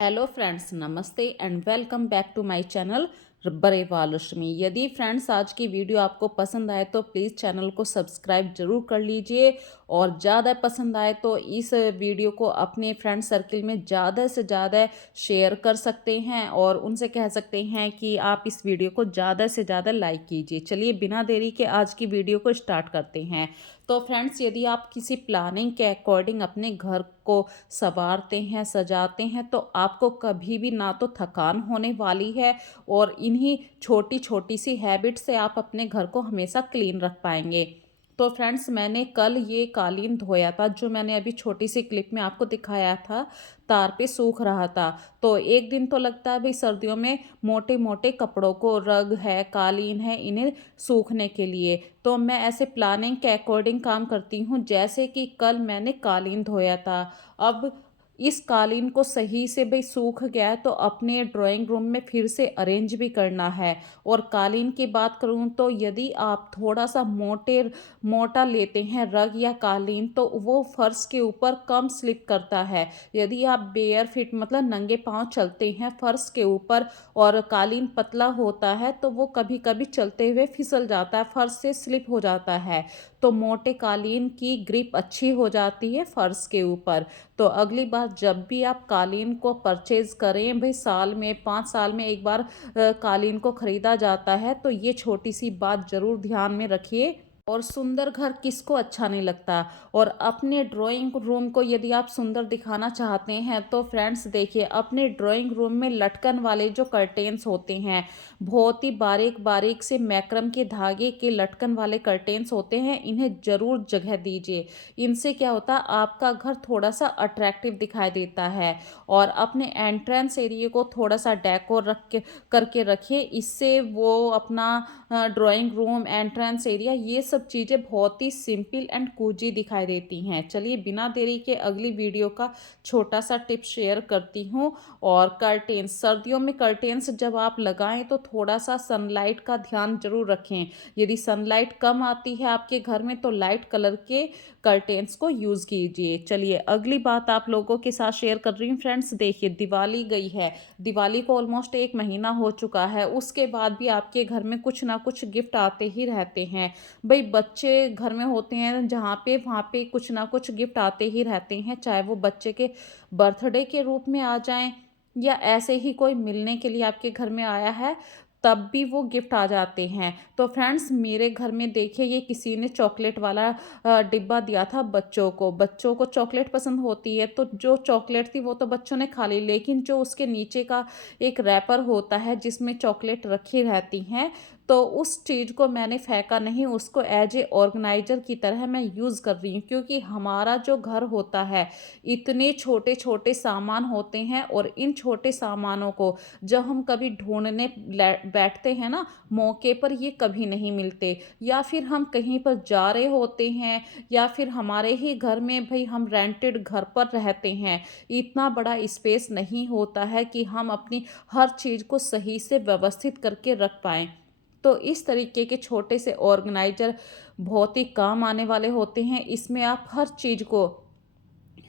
Hello friends, नमस्ते and welcome back to my channel रब्बर वालुश्मी। यदि फ्रेंड्स आज की वीडियो आपको पसंद आए तो प्लीज़ चैनल को सब्सक्राइब जरूर कर लीजिए, और ज़्यादा पसंद आए तो इस वीडियो को अपने फ्रेंड सर्कल में ज़्यादा से ज़्यादा शेयर कर सकते हैं और उनसे कह सकते हैं कि आप इस वीडियो को ज़्यादा से ज़्यादा लाइक कीजिए। चलिए बिना देरी के आज की वीडियो को स्टार्ट करते हैं। तो फ्रेंड्स, यदि आप किसी प्लानिंग के अकॉर्डिंग अपने घर को संवारते हैं, सजाते हैं, तो आपको कभी भी ना तो थकान होने वाली है, और इन्हीं छोटी छोटी सी हैबिट से आप अपने घर को हमेशा क्लीन रख पाएंगे। तो फ्रेंड्स, मैंने कल ये कालीन धोया था, जो मैंने अभी छोटी सी क्लिप में आपको दिखाया था, तार पे सूख रहा था। तो एक दिन तो लगता है भाई सर्दियों में मोटे मोटे कपड़ों को, रग है, कालीन है, इन्हें सूखने के लिए। तो मैं ऐसे प्लानिंग के अकॉर्डिंग काम करती हूँ। जैसे कि कल मैंने कालीन धोया था, अब इस कालीन को सही से भाई सूख गया है तो अपने ड्राइंग रूम में फिर से अरेंज भी करना है। और कालीन की बात करूँ तो यदि आप थोड़ा सा मोटा लेते हैं रग या कालीन, तो वो फर्श के ऊपर कम स्लिप करता है। यदि आप बेयर फिट मतलब नंगे पाँव चलते हैं फर्श के ऊपर और कालीन पतला होता है, तो वो कभी कभी चलते हुए फिसल जाता है, फर्श से स्लिप हो जाता है। तो मोटे कालीन की ग्रिप अच्छी हो जाती है फर्श के ऊपर। तो अगली बार जब भी आप कालीन को परचेज करें, भाई साल में 5 साल में एक बार कालीन को खरीदा जाता है, तो ये छोटी सी बात जरूर ध्यान में रखिए। और सुंदर घर किसको अच्छा नहीं लगता। और अपने ड्राइंग रूम को यदि आप सुंदर दिखाना चाहते हैं तो फ्रेंड्स देखिए, अपने ड्राइंग रूम में लटकन वाले जो कर्टेन्स होते हैं, बहुत ही बारीक बारीक से मैक्रम के धागे के लटकन वाले कर्टेन्स होते हैं, इन्हें जरूर जगह दीजिए। इनसे क्या होता है, आपका घर थोड़ा सा अट्रैक्टिव दिखाई देता है। और अपने एंट्रेंस एरिया को थोड़ा सा डेकोर रख के करके रखिए, इससे वो अपना ड्राइंग रूम, एंट्रेंस एरिया, ये सब चीज़ें बहुत ही सिंपल एंड कूजी दिखाई देती हैं। चलिए बिना देरी के अगली वीडियो का छोटा सा टिप शेयर करती हूँ। और कर्टेन्स, सर्दियों में कर्टेन्स जब आप लगाएं तो थोड़ा सा सनलाइट का ध्यान जरूर रखें। यदि सनलाइट कम आती है आपके घर में तो लाइट कलर के कर्टेन्स को यूज़ कीजिए। चलिए अगली बात आप लोगों के साथ शेयर कर रही हूँ। फ्रेंड्स देखिए, दिवाली गई है, दिवाली को ऑलमोस्ट 1 महीना हो चुका है, उसके बाद भी आपके घर में कुछ ना कुछ गिफ्ट आते ही रहते हैं। भाई बच्चे घर में होते हैं जहाँ पे वहाँ पे कुछ ना कुछ गिफ्ट आते ही रहते हैं, चाहे वो बच्चे के बर्थडे के रूप में आ जाएं या ऐसे ही कोई मिलने के लिए आपके घर में आया है, तब भी वो गिफ्ट आ जाते हैं। तो फ्रेंड्स, मेरे घर में देखिए, ये किसी ने चॉकलेट वाला डिब्बा दिया था बच्चों को चॉकलेट पसंद होती है, तो जो चॉकलेट थी वो तो बच्चों ने खा ली, लेकिन जो उसके नीचे का एक रैपर होता है जिसमें चॉकलेट रखी रहती हैं, तो उस चीज़ को मैंने फेंका नहीं, उसको एज ए ऑर्गेनाइजर की तरह मैं यूज़ कर रही हूँ। क्योंकि हमारा जो घर होता है, इतने छोटे छोटे सामान होते हैं, और इन छोटे सामानों को जब हम कभी ढूंढने बैठते हैं ना, मौके पर ये कभी नहीं मिलते, या फिर हम कहीं पर जा रहे होते हैं, या फिर हमारे ही घर में, भाई हम रेंटेड घर पर रहते हैं, इतना बड़ा स्पेस नहीं होता है कि हम अपनी हर चीज़ को सही से व्यवस्थित करके रख पाएँ। तो इस तरीके के छोटे से ऑर्गेनाइजर बहुत ही काम आने वाले होते हैं। इसमें आप हर चीज़ को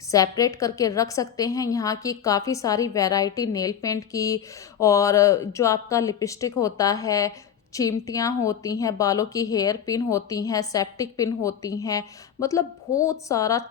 सेपरेट करके रख सकते हैं। यहाँ की काफ़ी सारी वैरायटी नेल पेंट की, और जो आपका लिपस्टिक होता है, चिमटियाँ होती हैं, बालों की हेयर पिन होती हैं, सेप्टिक पिन होती हैं, मतलब बहुत सारा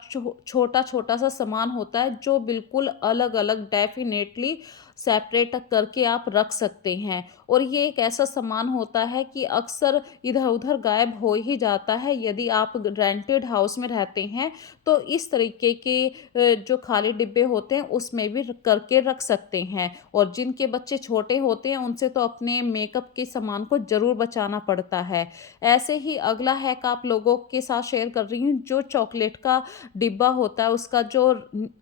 छोटा छोटा सा सामान होता है जो बिल्कुल अलग अलग डेफिनेटली सेपरेट करके आप रख सकते हैं। और ये एक ऐसा सामान होता है कि अक्सर इधर उधर गायब हो ही जाता है। यदि आप रेंटेड हाउस में रहते हैं तो इस तरीके के जो खाली डिब्बे होते हैं उसमें भी करके रख सकते हैं। और जिनके बच्चे छोटे होते हैं उनसे तो अपने मेकअप के सामान को ज़रूर बचाना पड़ता है। ऐसे ही अगला हैक आप लोगों के साथ शेयर कर रही हूँ। जो चॉकलेट का डिब्बा होता है, उसका जो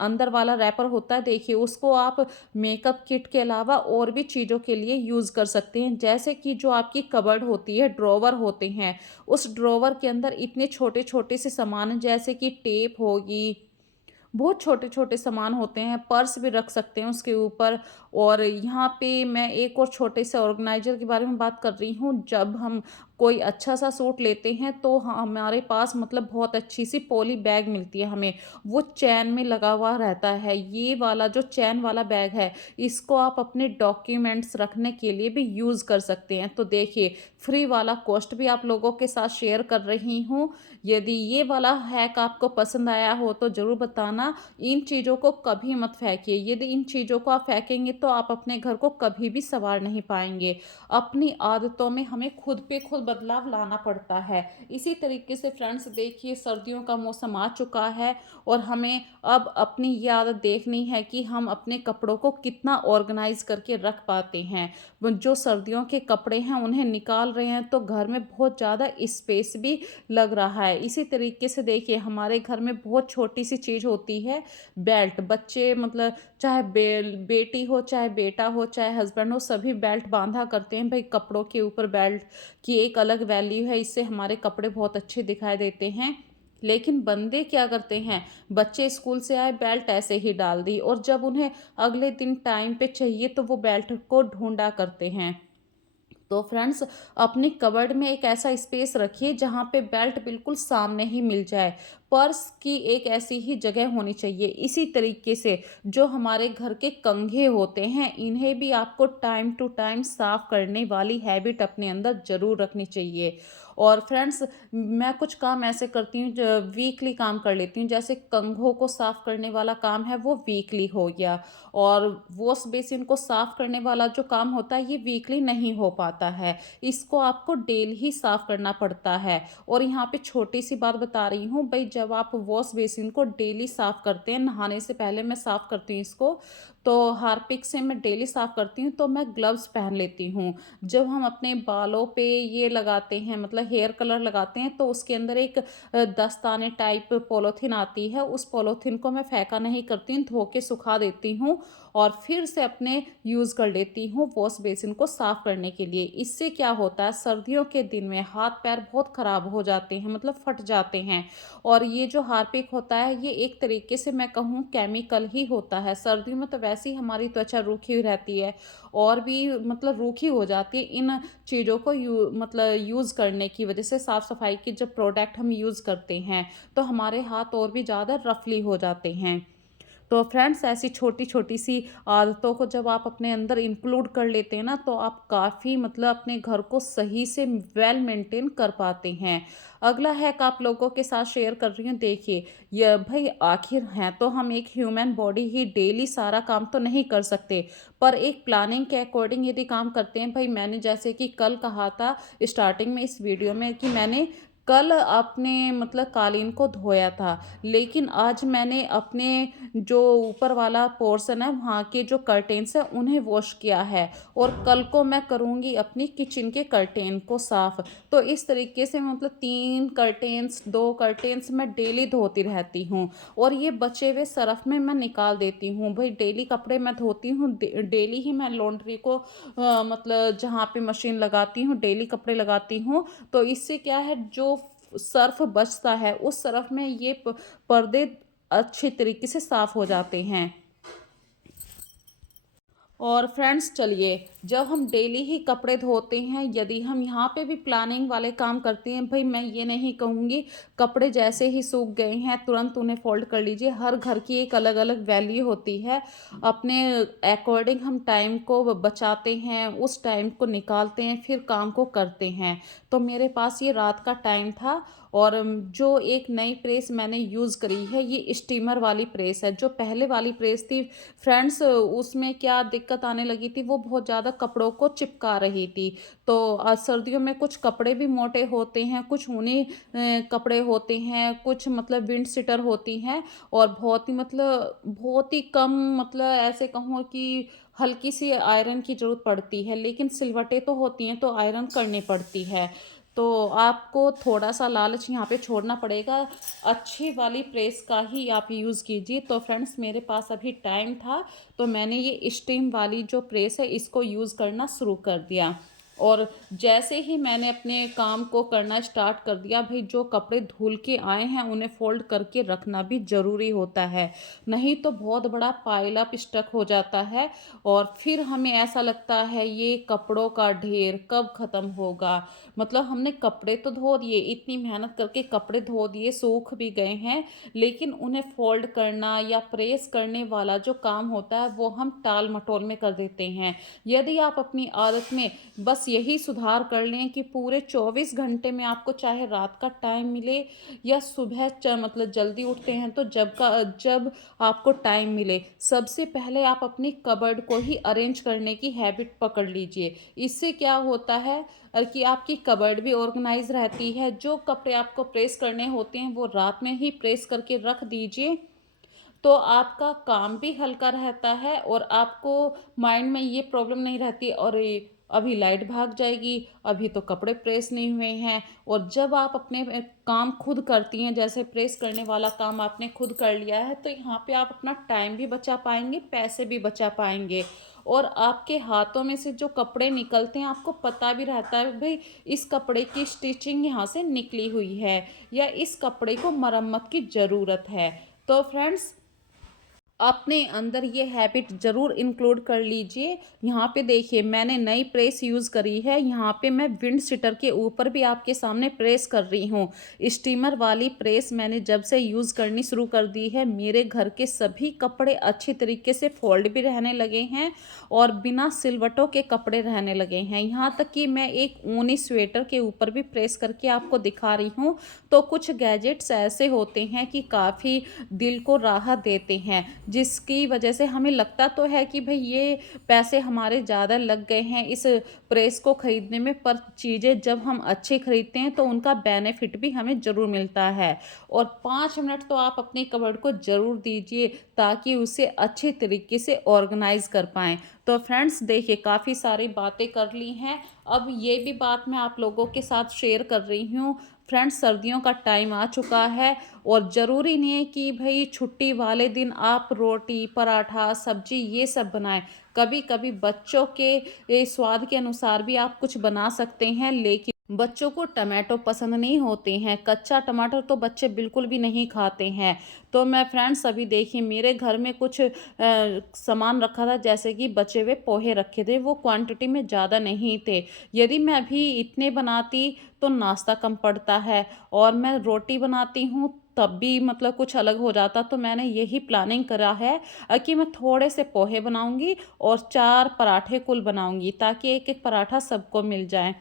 अंदर वाला रैपर होता है, देखिए उसको आप मेकअप किट के अलावा और भी चीज़ों के लिए यूज़ कर सकते हैं। जैसे कि जो आपकी कबर्ड होती है, ड्रॉवर होते हैं, उस ड्रॉवर के अंदर इतने छोटे छोटे से सामान हैं, जैसे कि टेप होगी, बहुत छोटे छोटे सामान होते हैं, पर्स भी रख सकते हैं उसके ऊपर। और यहाँ पे मैं एक और छोटे से ऑर्गेनाइजर के बारे में बात कर रही हूँ। जब हम कोई अच्छा सा सूट लेते हैं तो हमारे पास मतलब बहुत अच्छी सी पॉली बैग मिलती है हमें, वो चैन में लगा हुआ रहता है। ये वाला जो चैन वाला बैग है, इसको आप अपने डॉक्यूमेंट्स रखने के लिए भी यूज़ कर सकते हैं। तो देखिए, फ्री वाला कॉस्ट भी आप लोगों के साथ शेयर कर रही हूँ। यदि ये वाला हैक आपको पसंद आया हो तो ज़रूर बताना। इन चीज़ों को कभी मत फेंकिए, यदि इन चीज़ों को आप फेंकेंगे तो आप अपने घर को कभी भी सँवार नहीं पाएँगे। अपनी आदतों में हमें खुद पे खुद बदलाव लाना पड़ता है। इसी तरीके से फ्रेंड्स देखिए, सर्दियों का मौसम आ चुका है और हमें अब अपनी ये आदत देखनी है कि हम अपने कपड़ों को कितना ऑर्गेनाइज़ करके रख पाते हैं। वो जो सर्दियों के कपड़े हैं उन्हें निकाल रहे हैं तो घर में बहुत ज़्यादा स्पेस भी लग रहा है। इसी तरीके से देखिए, हमारे घर में बहुत छोटी-सी चीज़ होती है, बेल्ट। बच्चे मतलब चाहे बेटी हो, चाहे बेटा हो, चाहे हस्बैंड हो, सभी बेल्ट बाँधा करते हैं। भई कपड़ों के ऊपर बेल्ट की एक अलग वैल्यू है, इससे हमारे कपड़े बहुत अच्छे दिखाई देते हैं। लेकिन बंदे क्या करते हैं, बच्चे स्कूल से आए बेल्ट ऐसे ही डाल दी और जब उन्हें अगले दिन टाइम पे चाहिए तो वो बेल्ट को ढूँढा करते हैं। तो फ्रेंड्स, अपने कबर्ड में एक ऐसा स्पेस रखिए जहाँ पे बेल्ट बिल्कुल सामने ही मिल जाए। पर्स की एक ऐसी ही जगह होनी चाहिए। इसी तरीके से जो हमारे घर के कंघे होते हैं, इन्हें भी आपको टाइम टू टाइम साफ करने वाली हैबिट अपने अंदर ज़रूर रखनी चाहिए। और फ्रेंड्स, मैं कुछ काम ऐसे करती हूँ, जो वीकली काम कर लेती हूँ। जैसे कंघों को साफ करने वाला काम है वो वीकली हो गया, और वॉश बेसिन को साफ करने वाला जो काम होता है ये वीकली नहीं हो पाता है। इसको आपको डेली ही साफ करना पड़ता है। और यहाँ पे छोटी सी बात बता रही हूँ, भाई जब आप वॉश बेसिन को डेली साफ करते हैं, नहाने से पहले मैं साफ करती हूँ इसको, तो हार्पिक से मैं डेली साफ करती हूँ, तो मैं ग्लव्स पहन लेती हूँ। जब हम अपने बालों पे ये लगाते हैं, मतलब हेयर कलर लगाते हैं, तो उसके अंदर एक दस्ताने टाइप पॉलीथीन आती है, उस पॉलीथीन को मैं फेंका नहीं करती हूँ, धो के सुखा देती हूँ और फिर से अपने यूज़ कर लेती हूँ वॉश बेसिन को साफ़ करने के लिए। इससे क्या होता है, सर्दियों के दिन में हाथ पैर बहुत ख़राब हो जाते हैं, मतलब फट जाते हैं। और ये जो हार्पिक होता है ये एक तरीके से मैं कहूँ केमिकल ही होता है। सर्दियों में तो वैसे ही हमारी त्वचा रूखी हुई रहती है और भी मतलब रूखी हो जाती है इन चीज़ों को मतलब यूज़ करने की वजह से। साफ़ सफाई के जब प्रोडक्ट हम यूज़ करते हैं तो हमारे हाथ और भी ज़्यादा रफली हो जाते हैं। तो फ्रेंड्स, ऐसी छोटी-छोटी सी आदतों को जब आप अपने अंदर इंक्लूड कर लेते हैं ना, तो आप काफ़ी मतलब अपने घर को सही से वेल मेंटेन कर पाते हैं। अगला हैक आप लोगों के साथ शेयर कर रही हूँ। देखिए, ये भई आखिर हैं तो हम एक ह्यूमन बॉडी ही, डेली सारा काम तो नहीं कर सकते, पर एक प्लानिंग के अकॉर्डिंग यदि काम करते हैं। भई मैंने जैसे कि कल कहा था स्टार्टिंग में इस वीडियो में कि मैंने कल अपने मतलब कालीन को धोया था, लेकिन आज मैंने अपने जो ऊपर वाला पोर्शन है वहाँ के जो कर्टेन्स हैं उन्हें वॉश किया है, और कल को मैं करूँगी अपनी किचन के कर्टेन को साफ़। तो इस तरीके से मतलब 3 कर्टेन्स, 2 कर्टेन्स मैं डेली धोती रहती हूँ, और ये बचे हुए सरफ़ में मैं निकाल देती हूँ। भई डेली कपड़े मैं धोती हूँ, डेली ही मैं लॉन्ड्री को मतलब जहाँ पे मशीन लगाती हूँ डेली कपड़े लगाती हूँ। तो इससे क्या है, जो सर्फ़ बचता है उस सर्फ़ में ये पर्दे अच्छे तरीके से साफ हो जाते हैं। और फ्रेंड्स चलिए, जब हम डेली ही कपड़े धोते हैं, यदि हम यहाँ पे भी प्लानिंग वाले काम करते हैं, भाई मैं ये नहीं कहूँगी कपड़े जैसे ही सूख गए हैं तुरंत उन्हें फोल्ड कर लीजिए। हर घर की एक अलग अलग वैल्यू होती है, अपने अकॉर्डिंग हम टाइम को बचाते हैं, उस टाइम को निकालते हैं, फिर काम को करते हैं। तो मेरे पास ये रात का टाइम था, और जो एक नई प्रेस मैंने यूज़ करी है ये स्टीमर वाली प्रेस है। जो पहले वाली प्रेस थी फ्रेंड्स, उसमें क्या दिक्कत आने लगी थी, वो बहुत ज़्यादा कपड़ों को चिपका रही थी। तो सर्दियों में कुछ कपड़े भी मोटे होते हैं, कुछ ऊनी कपड़े होते हैं, कुछ मतलब विंड शीटर होती हैं, और बहुत ही कम मतलब ऐसे कहूँ कि हल्की सी आयरन की ज़रूरत पड़ती है, लेकिन सिलवटें तो होती हैं तो आयरन करनी पड़ती है। तो आपको थोड़ा-सा लालच यहाँ पे छोड़ना पड़ेगा, अच्छी वाली प्रेस का ही आप यूज़ कीजिए। तो फ्रेंड्स, मेरे पास अभी टाइम था, तो मैंने ये स्टीम वाली जो प्रेस है इसको यूज़ करना शुरू कर दिया। और जैसे ही मैंने अपने काम को करना स्टार्ट कर दिया, भाई जो कपड़े धुल के आए हैं उन्हें फ़ोल्ड करके रखना भी ज़रूरी होता है, नहीं तो बहुत बड़ा पाइल अप स्टक हो जाता है और फिर हमें ऐसा लगता है ये कपड़ों का ढेर कब ख़त्म होगा। मतलब हमने कपड़े तो धो दिए, इतनी मेहनत करके कपड़े धो दिए, सूख भी गए हैं, लेकिन उन्हें फ़ोल्ड करना या प्रेस करने वाला जो काम होता है वो हम टाल-मटोल में कर देते हैं। यदि आप अपनी आदत में बस यही सुधार कर लें कि पूरे 24 घंटे में आपको चाहे रात का टाइम मिले या सुबह मतलब जल्दी उठते हैं तो जब आपको टाइम मिले, सबसे पहले आप अपनी कबर्ड को ही अरेंज करने की हैबिट पकड़ लीजिए। इससे क्या होता है कि आपकी कबर्ड भी ऑर्गेनाइज रहती है। जो कपड़े आपको प्रेस करने होते हैं वो रात में ही प्रेस करके रख दीजिए, तो आपका काम भी हल्का रहता है और आपको माइंड में ये प्रॉब्लम नहीं रहती, और अभी लाइट भाग जाएगी, अभी तो कपड़े प्रेस नहीं हुए हैं। और जब आप अपने काम खुद करती हैं, जैसे प्रेस करने वाला काम आपने खुद कर लिया है, तो यहाँ पे आप अपना टाइम भी बचा पाएंगे, पैसे भी बचा पाएंगे, और आपके हाथों में से जो कपड़े निकलते हैं आपको पता भी रहता है भाई इस कपड़े की स्टिचिंग यहाँ से निकली हुई है या इस कपड़े को मरम्मत की ज़रूरत है। तो फ्रेंड्स, अपने अंदर ये हैबिट ज़रूर इंक्लूड कर लीजिए। यहाँ पे देखिए मैंने नई प्रेस यूज़ करी है, यहाँ पे मैं विंड सीटर के ऊपर भी आपके सामने प्रेस कर रही हूँ। स्टीमर वाली प्रेस मैंने जब से यूज़ करनी शुरू कर दी है, मेरे घर के सभी कपड़े अच्छी तरीके से फोल्ड भी रहने लगे हैं और बिना सिलवटों के कपड़े रहने लगे हैं। यहाँ तक कि मैं एक ऊनी स्वेटर के ऊपर भी प्रेस करके आपको दिखा रही हूँ। तो कुछ गैजेट्स ऐसे होते हैं कि काफ़ी दिल को राहत देते हैं, जिसकी वजह से हमें लगता तो है कि भाई ये पैसे हमारे ज़्यादा लग गए हैं इस प्रेस को ख़रीदने में, पर चीज़ें जब हम अच्छी ख़रीदते हैं तो उनका बेनिफिट भी हमें ज़रूर मिलता है। और 5 मिनट तो आप अपनी कबर्ड को ज़रूर दीजिए ताकि उसे अच्छे तरीके से ऑर्गेनाइज़ कर पाएँ। तो फ्रेंड्स देखिए काफ़ी सारी बातें कर ली हैं, अब ये भी बात मैं आप लोगों के साथ शेयर कर रही हूँ। फ्रेंड्स, सर्दियों का टाइम आ चुका है और ज़रूरी नहीं है कि भई छुट्टी वाले दिन आप रोटी, पराठा, सब्जी ये सब बनाएँ। कभी-कभी बच्चों के स्वाद के अनुसार भी आप कुछ बना सकते हैं, लेकिन बच्चों को टमाटो पसंद नहीं होते हैं, कच्चा टमाटर तो बच्चे बिल्कुल भी नहीं खाते हैं। तो मैं फ्रेंड्स अभी देखिए मेरे घर में कुछ सामान रखा था, जैसे कि बचे हुए पोहे रखे थे, वो क्वांटिटी में ज़्यादा नहीं थे। यदि मैं अभी इतने बनाती तो नाश्ता कम पड़ता है, और मैं रोटी बनाती हूँ तब भी मतलब कुछ अलग हो जाता। तो मैंने यही प्लानिंग करा है कि मैं थोड़े से पोहे बनाऊंगी और 4 पराठे कुल बनाऊंगी ताकि एक एक पराठा सबको मिल जाए।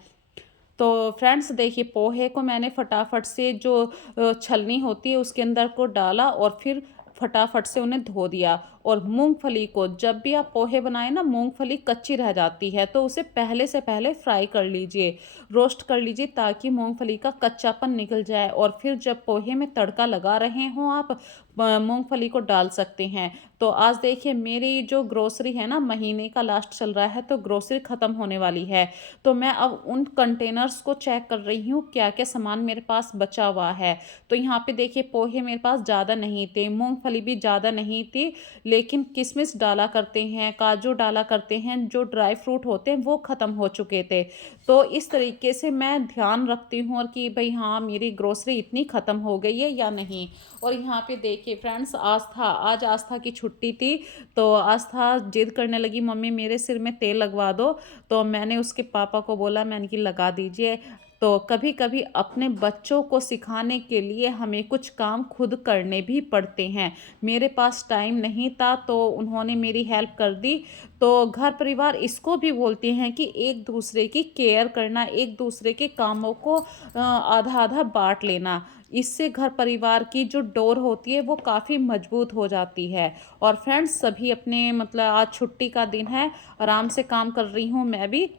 तो फ्रेंड्स देखिए पोहे को मैंने फटाफट से जो छलनी होती है उसके अंदर को डाला और फिर फटाफट से उन्हें धो दिया। और मूंगफली को जब भी आप पोहे बनाएं ना, मूंगफली कच्ची रह जाती है तो उसे पहले से पहले फ्राई कर लीजिए, रोस्ट कर लीजिए ताकि मूंगफली का कच्चापन निकल जाए, और फिर जब पोहे में तड़का लगा रहे हों आप मूंगफली को डाल सकते हैं। तो आज देखिए मेरी जो ग्रोसरी है ना, महीने का लास्ट चल रहा है तो ग्रोसरी ख़त्म होने वाली है। तो मैं अब उन कंटेनर्स को चेक कर रही हूँ क्या क्या सामान मेरे पास बचा हुआ है। तो यहाँ पे देखिए पोहे मेरे पास ज़्यादा नहीं थे, मूंगफली भी ज़्यादा नहीं थी, लेकिन किशमिश डाला करते हैं, काजू डाला करते हैं, जो ड्राई फ्रूट होते हैं वो ख़त्म हो चुके थे। तो इस तरीके से मैं ध्यान रखती हूँ और कि भाई हाँ मेरी ग्रोसरी इतनी ख़त्म हो गई है या नहीं। और यहाँ पे देखिए फ्रेंड्स, आज आस्था की छुट्टी थी, तो आस्था जिद करने लगी मम्मी मेरे सिर में तेल लगवा दो। तो मैंने उसके पापा को बोला, मैंने कि लगा दीजिए। तो कभी कभी अपने बच्चों को सिखाने के लिए हमें कुछ काम खुद करने भी पड़ते हैं। मेरे पास टाइम नहीं था तो उन्होंने मेरी हेल्प कर दी। तो घर परिवार इसको भी बोलते हैं कि एक दूसरे की केयर करना, एक दूसरे के कामों को आधा आधा बांट लेना। इससे घर परिवार की जो डोर होती है वो काफ़ी मजबूत हो जाती है। और फ्रेंड्स सभी अपने मतलब आज छुट्टी का दिन है, आराम से काम कर रही हूँ मैं भी।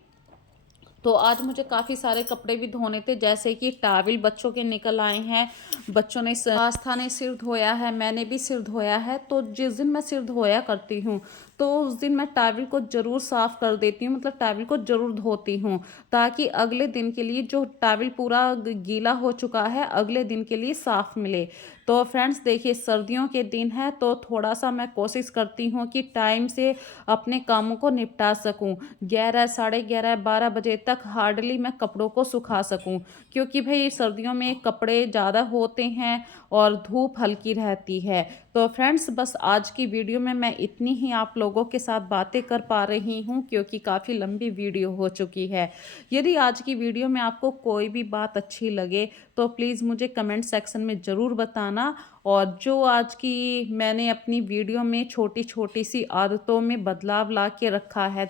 तो आज मुझे काफ़ी सारे कपड़े भी धोने थे, जैसे कि टावल बच्चों के निकल आए हैं, बच्चों ने आस्था ने सिर धोया है, मैंने भी सिर धोया है। तो जिस दिन मैं सिर धोया करती हूँ तो उस दिन मैं टॉवल को ज़रूर साफ़ कर देती हूँ, मतलब टॉवल को ज़रूर धोती हूँ, ताकि अगले दिन के लिए जो टॉवल पूरा गीला हो चुका है, अगले दिन के लिए साफ़ मिले। तो फ्रेंड्स देखिए, सर्दियों के दिन है तो थोड़ा-सा मैं कोशिश करती हूँ कि टाइम से अपने कामों को निपटा सकूँ। 11 साढ़े 11 12 बजे तक हार्डली मैं कपड़ों को सुखा सकूँ, क्योंकि भई सर्दियों में कपड़े ज़्यादा होते हैं और धूप हल्की रहती है। तो फ्रेंड्स बस आज की वीडियो में मैं इतनी ही आप लोगों के साथ बातें कर पा रही हूँ, क्योंकि काफ़ी लंबी वीडियो हो चुकी है। यदि आज की वीडियो में आपको कोई भी बात अच्छी लगे तो प्लीज़ मुझे कमेंट सेक्शन में ज़रूर बताना, और जो आज की मैंने अपनी वीडियो में छोटी-छोटी सी आदतों में बदलाव ला के रखा है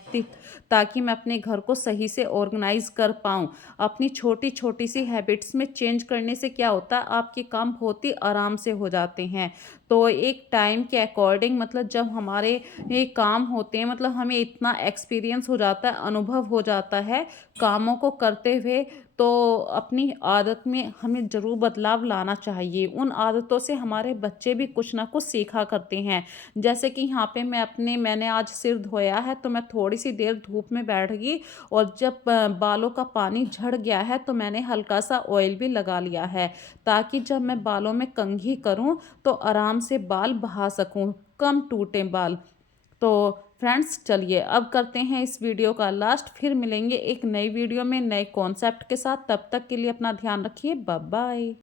ताकि मैं अपने घर को सही से ऑर्गेनाइज़ कर पाऊँ। अपनी छोटी-छोटी सी हैबिट्स में चेंज करने से क्या होता है, आपके काम बहुत ही आराम से हो जाते हैं। तो एक टाइम के अकॉर्डिंग, मतलब जब हमारे ये काम होते हैं, मतलब हमें इतना एक्सपीरियंस हो जाता है, अनुभव हो जाता है कामों को करते हुए, तो अपनी आदत में हमें ज़रूर बदलाव लाना चाहिए। उन आदतों से हमारे बच्चे भी कुछ ना कुछ सीखा करते हैं। जैसे कि यहाँ पे मैंने आज सिर धोया है, तो मैं थोड़ी-सी देर धूप में बैठ गई, और जब बालों का पानी झड़ गया है तो मैंने हल्का-सा ऑयल भी लगा लिया है, ताकि जब मैं बालों में कंघी करूँ तो आराम से बाल बहा सकूँ, कम टूटें बाल। तो फ्रेंड्स चलिए अब करते हैं इस वीडियो का लास्ट, फिर मिलेंगे एक नई वीडियो में नए कॉन्सेप्ट के साथ। तब तक के लिए अपना ध्यान रखिए। Bye bye.